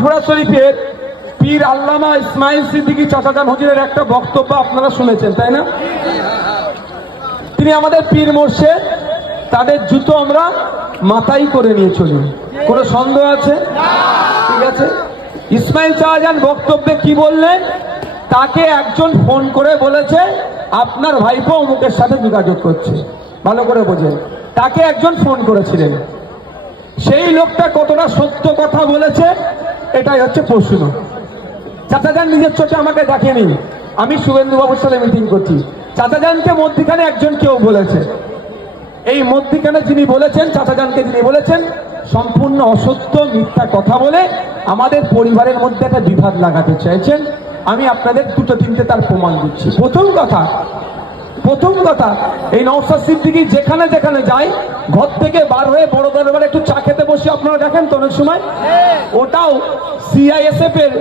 ফুরফুরা শরীফের পীর আল্লামা ইসমাইল সিদ্দিকী চাচাজান হুজুরের একটা বক্তব্য আপনারা শুনেছেন, তাই না? তিনি আমাদের পীর মোর্শেদ, তাদের জুতো আমরা মাথায় করে নিয়ে চলি। কোনো সন্দেহ আছে? ঠিক আছে। ইসমাইল চাচাজান বক্তব্যে কি বললেন? তাকে একজন ফোন করে বলেছে আপনার ভাইপো অমুকের সাথে যোগাযোগ করছে। ভালো করে বোঝেন, তাকে একজন ফোন করেছিলেন। সেই লোকটা কতটা সত্য কথা বলেছে এটাই হচ্ছে প্রশ্ন। চাচাজান নিজের চোখে আমাকে দেখেনি, আমি শুভেন্দু বাবুর সাথে মিটিং করছি। চাচাজানকে মধ্যখানে একজন কেউ বলেছে, এই মধ্যখানে যিনি বলেছেন, চাচাজানকে যিনি বলেছেন, সম্পূর্ণ অসত্য মিথ্যা কথা বলে আমাদের পরিবারের মধ্যে একটা বিভাদ লাগাতে চাইছেন। আমি আপনাদের দুটো তিনটে তার প্রমাণ দিচ্ছি। প্রথম কথা এই নওশাদ সিদ্দিকী যেখানে যেখানে যায়, ঘর থেকে বার হয়ে বড় দরবারে একটু চা খেতে বসে আপনারা দেখেন তো অনেক সময়, ওটাও সিআইএসএফ এর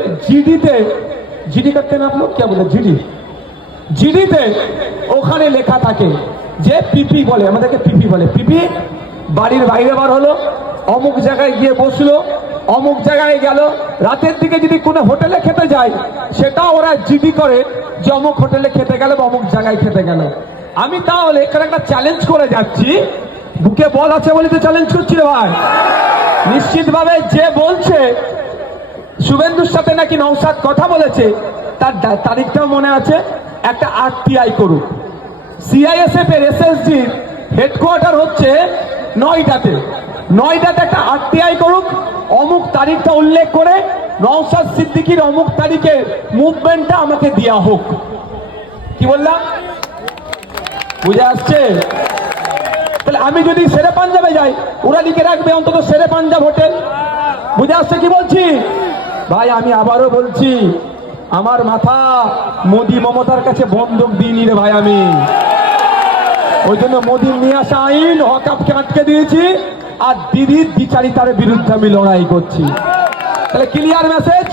জিডি করতে না আপনার কে বলে জিডিতে ওখানে লেখা থাকে যে পিপি বলে, আমাদেরকে পিপি বলে। পিপি বাড়ির বাইরে বার হলো, অমুক জায়গায় গিয়ে বসলো, অমুক জায়গায় গেল। রাতের দিকে যদি কোনো হোটেলে খেতে যায় সেটা ওরা জিডি করে যে অমুক হোটেলে খেতে গেল বা অমুক জায়গায় খেতে গেল। আমি তাহলে এখানে একটা চ্যালেঞ্জ করে যাচ্ছি, বুকে বল আছে বলে তো চ্যালেঞ্জ করছি রে ভাই। নিশ্চিতভাবে যে বলছে শুভেন্দুর সাথে নাকি নওশাদ কথা বলেছে, তার তারিখটাও মনে আছে। একটা আরটিআই করুক। সিআইএসএফ এর এসএসজি হেডকোয়ার্টার হচ্ছে নয়ডাতে একটা আরটিআই করুক, অমুক তারিখটা উল্লেখ করে নওশাদ সিদ্দিকীর অমুক তারিখের মুভমেন্টটা আমাকে দেওয়া হোক। কি বললাম? বুঝে আসছে? তাহলে আমি যদি শেরে পাঞ্জাবে যাই, ওরা লিখে রাখবে অন্তত শেরে পাঞ্জাব হোটেল। বুঝে আসছে কি বলছি ভাই? আমি আবারও বলছি, আমার মাথা মোদি মমতার কাছে বন্দুক দিইনি রে ভাই। আমি ওই জন্য মোদির নিয়ে আসা আইন ওয়াকফকে আটকে দিয়েছি, আর দিদির দ্বিচারিতার বিরুদ্ধে আমি লড়াই করছি। তাহলে ক্লিয়ার মেসেজ।